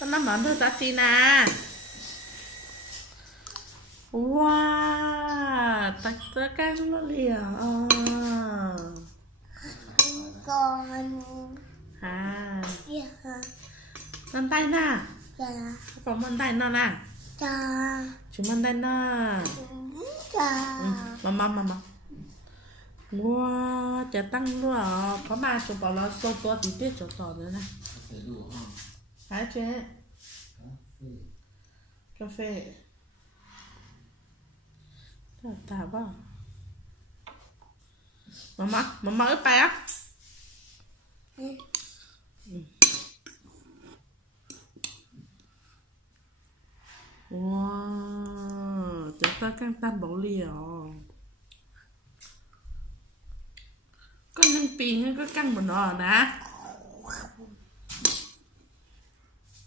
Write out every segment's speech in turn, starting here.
Con nó mở ra tí nè. Wow, tắt ra căng nó liền. Con. À. Dạ. Bàn tay nè. Dạ. Có bàn tay nó nè. Dạ. Chú bàn tay nó. Dạ. Mama. Wow, chả tăng luôn à. Có mà chú bảo là số to tí tiết cho tỏ nữa nè. Hả chế? Cà phê. Tả bao. Mama ướp bài á? Wow, chúng ta căng tan bóng liều. Có những pin hay có căng một nó nè.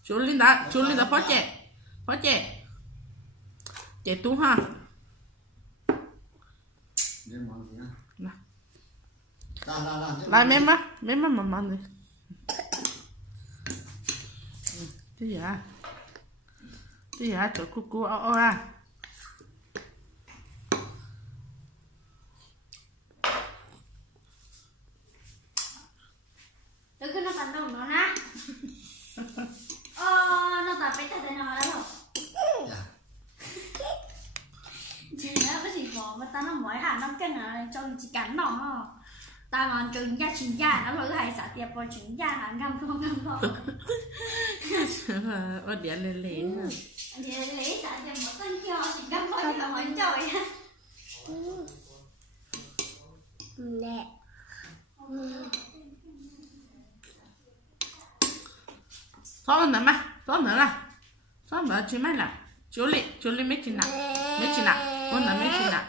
Chú Linh đã phó trẻ. Trẻ tú ha. Nè. Lại mềm mà đi. Cái gì hả? Chỗ cu à. Đừng có nó tàn đâu nó ha. Nó tàn phải tàn nó đó không? Chị nó có gì bỏ mà ta nó mỗi hàng năm cái này cho chị cắn nó. Ta mà trứng ra chín ra nó rồi hay xả tiệp vào trứng ra hàng ngâm không. Ở điện lên lấy. Chị lấy xả tiệp một con cho chị ngâm vào là hỏi trời ha. Nè. Thôi nữa mà, thôi nữa chứ mấy là chú Lý mấy chị nào, con là mấy chị nào,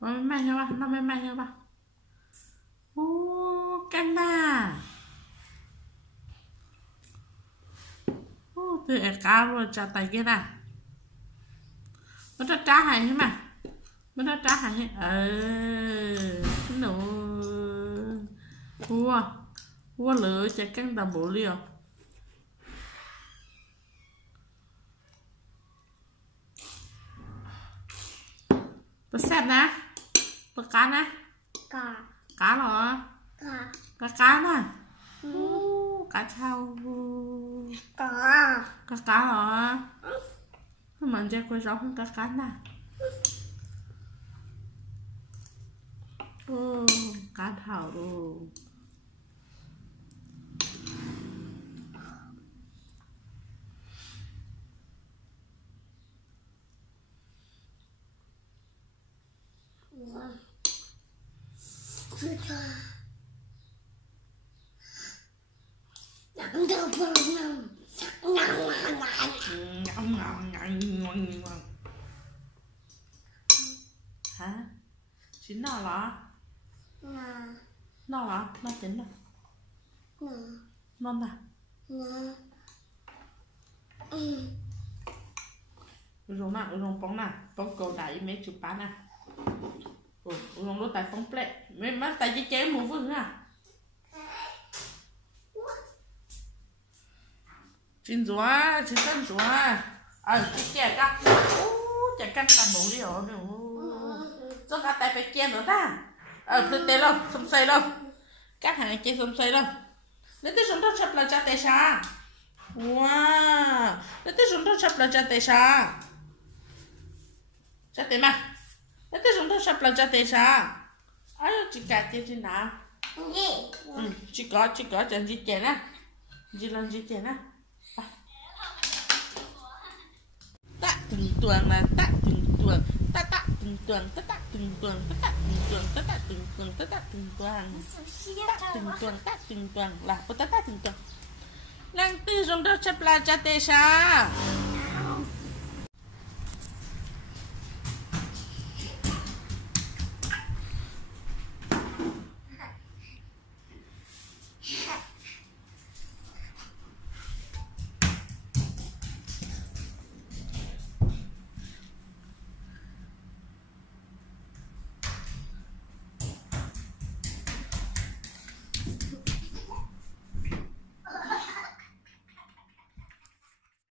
mấy nhau ba, nó mấy nhau ba, căng na, từ cao rồi trả tay kia nè, nó rất trả hàng thế mà, nó rất trả hàng thế, nó Ua lửa chạy căng tầm bộ liều. Tôi xem nè. Tôi cá nè. Cá rồi. Cá nè. Cá trao. Cá rồi. Mình chơi quay rõ hơn cá nè. Cá thảo rồi. Hả? Chín nào là? Nào là? Nó chín nào? Non à? Urong bóng nè, bóng cầu đáy mấy chục bán nè. Urong lô tay bóng plệ, mấy mắt tay chế chế mù vừng à. Chín rúa, chín cân rúa. Chín chè cắt. Chè cắt tầm bố đi hổ. Cho cả tay phải chè nữa ta. Phương tế đâu, xông xây đâu. Cắt hàng chè xông xây đâu. Nếu tôi xuống đó chập là cha tê xa. Wow. Nếu tôi xuống đó chập là cha tê xa. Cha tê mà. Nếu tôi xuống đó chập là cha tê xa. Chị cài tiền trên nào. Chị có chẳng gì chè nè. Chị làm gì chè nè. Tạ từng tuần là tạ từng tuần. Tạ từng tuần. Tạ từng tuần là tạ từng tuần. Lang ti rong đó chập là cha tê xa.